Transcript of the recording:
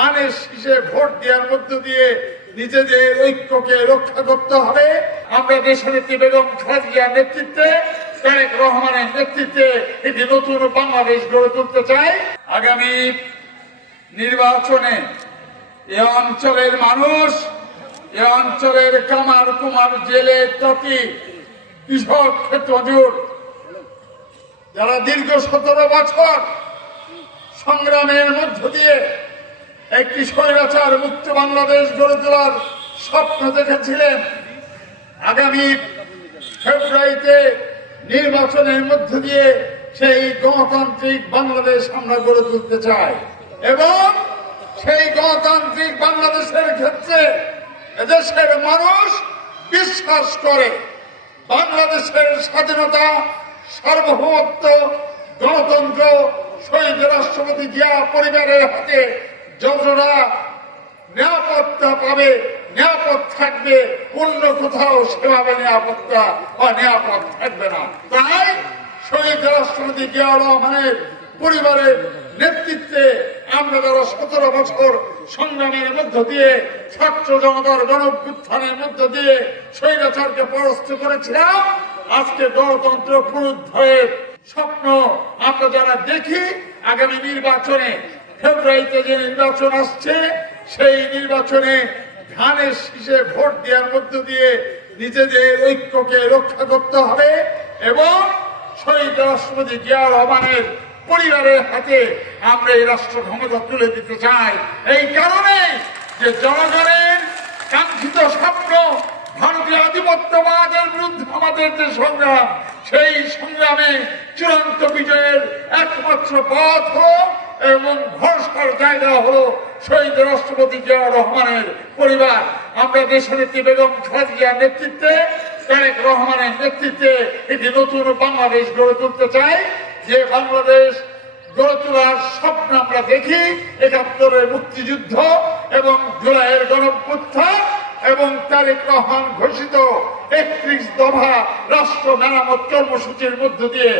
ধানের শীষে ভোট দেওয়ার মধ্য দিয়ে নিজেদের ঐক্যকে রক্ষা করতে হবে। আমরা দেশনেত্রী বেগম খালেদার নেতৃত্বে, তারেক রহমানের নেতৃত্বে একটি নতুন বাংলাদেশ গড়ে তুলতে চাই। আগামী নির্বাচনে এ অঞ্চলের মানুষ, এ অঞ্চলের কামার কুমার, জেলে তাঁতি, কৃষক, ক্ষেত্রমজুর যারা দীর্ঘ 17 বছর সংগ্রামের মধ্য দিয়ে একটি স্বৈরাচার মুক্ত বাংলাদেশ গড়ে তোলার স্বপ্ন দেখেছিলেন, আগামী ফেব্রুয়ারিতে নির্বাচনের মধ্য দিয়ে সেই গণতান্ত্রিক বাংলাদেশ আমরা গড়ে তুলতে চাই। এবং সেই গণতান্ত্রিক বাংলাদেশের ক্ষেত্রে এদেশের মানুষ বিশ্বাস করে বাংলাদেশের স্বাধীনতা, সার্বভৌমত্ব, গণতন্ত্র শহীদ রাষ্ট্রপতি জিয়া পরিবারের হাতে যতটা নিরাপত্তা পাবে, নিরাপদ থাকবে, অন্য কোথাও সেভাবে নিরাপত্তা বা নিরাপদ থাকবে না। তাই শহীদ রাষ্ট্রপতি জিয়া রহমানের পরিবারের নেতৃত্বে আমরা যারা 17 বছর সংগ্রামের মধ্য দিয়ে, ছাত্র জনতার গণঅভ্যুত্থানের মধ্য দিয়ে স্বৈরাচারকে পরাস্ত করেছিলাম, আজকে গণতন্ত্র পুনরুদ্ধারের স্বপ্ন আমরা যারা দেখি, আগামী নির্বাচনে ফেব্রুয়ারিতে যে নির্বাচন আসছে, সেই নির্বাচনে ধানের শীষে ভোট দেওয়ার মধ্য দিয়ে নিজেদের ঐক্যকে রক্ষা করতে হবে এবং শহীদ রাষ্ট্রপতি জিয়া রহমানের পরিবারের হাতে আমরা এই রাষ্ট্র ক্ষমতা তুলে দিতে চাই। এই কারণে যে জনগণের কাঙ্ক্ষিত স্বপ্ন, ভারতীয় আধিপত্যবাদের বিরুদ্ধে আমাদের যে সংগ্রাম, সেই সংগ্রামে চূড়ান্ত বিজয়ের একমাত্র পথ হলো এবং ভরসার জায়গা হলো শহীদ রাষ্ট্রপতি জিয়া রহমানের পরিবার। আমরা দেশনেত্রী বেগম খালেদার নেতৃত্বে, তারেক রহমানের নেতৃত্বে একটি নতুন বাংলাদেশ গড়ে তুলতে চাই। যে বাংলাদেশ গড়ে তোলার স্বপ্ন আমরা দেখি, ৭১-এর মুক্তিযুদ্ধ এবং জুলাইয়ের গণঅভ্যুত্থান এবং তারেক রহমান ঘোষিত ৩১ দফা রাষ্ট্র মেরামত কর্মসূচির মধ্য দিয়ে